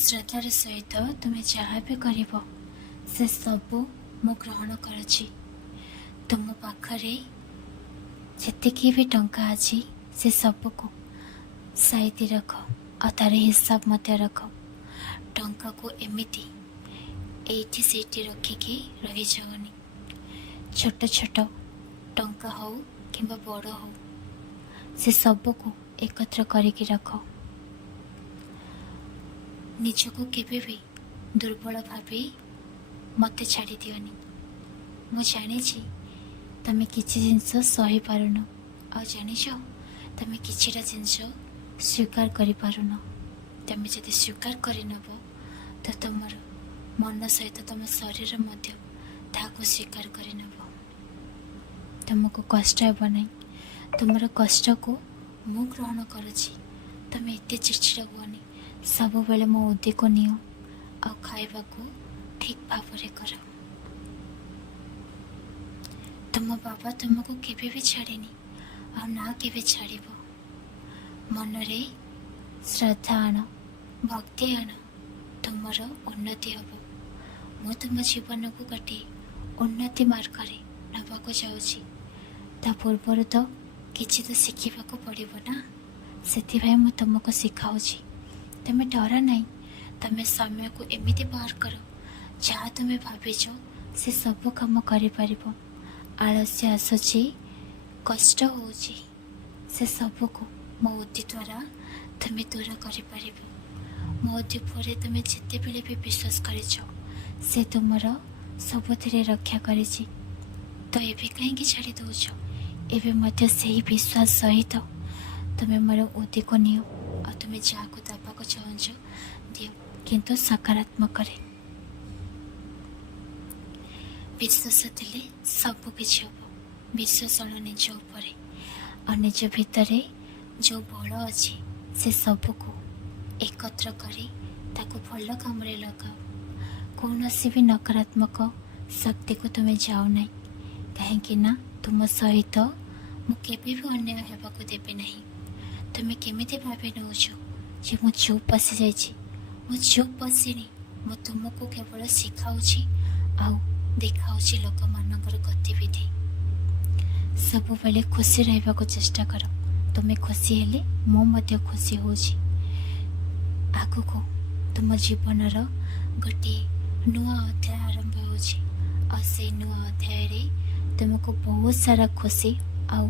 श्रद्धार सहित तुम्हें जहाँ भी कर से सबू मु ग्रहण करुछि। तुम पाखरे जितकी भी टंका अच्छी से सबको साइती रख और तार हिसाब मत रख। टंका को एमिति एठी सेठी रखिकी रही जाओनी। छोट छोट टंका हो कि बड़ हो से सबको एकत्र करके रख। निजको केबे भी दुर्बल भावी मत छाड़ी दियोनी। मु जानी तमें किसी जिनस सही पारुन आ जानिछ तमें किछिटा जिनस स्वीकार करि पारुन। तमें जदि स्वीकार करनब तो तुमर मन सहित तुम शरीर मध्य ताको स्वीकार करनब। तुमको कष्ट हेब नहीं। तुमर कष्ट को मु ग्रहण करुछि। तमें एते चिड़चिड़ा हुअनी। सब बेले मो उद्दी को नियो आ खाइबा को ठीक भाव कर। तुम बाबा तुमको केबे भी छाड़ेनी आ ना केबे छाड़िबो। मनरे श्रद्धा आण, भक्ति आण, तुमर उन्नति हब। मु तुम जीवन को गोटे उन्नति मार्ग नवाक जाऊँगी। ता पूर्वर तो किसी तो शिखा पड़ो ना। से मु तुमको शिखाऊँगी। तुम्हें डर नहीं। तुम्हें समय को एमती बाहर कर जहाँ तुम्हें भाविच से सब कम कर। आलस्य आसूची, कष्ट हो सबको मो उद्दी द्वारा तुम्हें दूर कर। मो उद्दी पर तुम्हें जिते बेले भी विश्वास कर से तुमर सबुथिरे रक्षा कर। तो ये कहीं छाड़ी दौच एवं से ही विश्वास सहित तुम्हें मोर उद्दी को नियो और तुम्हें जहाँ को दबाक चाहूँ दियो किंतु सकारात्मक। विश्वास थे सबकि हम। विश्वास निज उपर और निज भितर जो बल अच्छी से सबको एकत्र करी ताको भल काम लगाओ। कौन भी नकारात्मक शक्ति को तुम्हें जाओ ना। कहीं तुम सहित मुझे भी अन्याय होगा देवे नहीं। तुम्हें केमिति भावे नौच जे मु चुप पशि जाइछि। मु चुप पशिनी। मु तुमको केवल शिखाऊँगी आउ देखाऊँगी लोक मानकर गतिविधि। सब बेले खुशी रहिबा को चेष्टा कर। तुम्हें खुशी हेले मो मध्य खुशी होछि। आगु को तुम जीवनर गोटे नुआ अध्याय आरंभ होछि और से नुआ अध्याय रे तुमको बहुत सारा खुशी आउ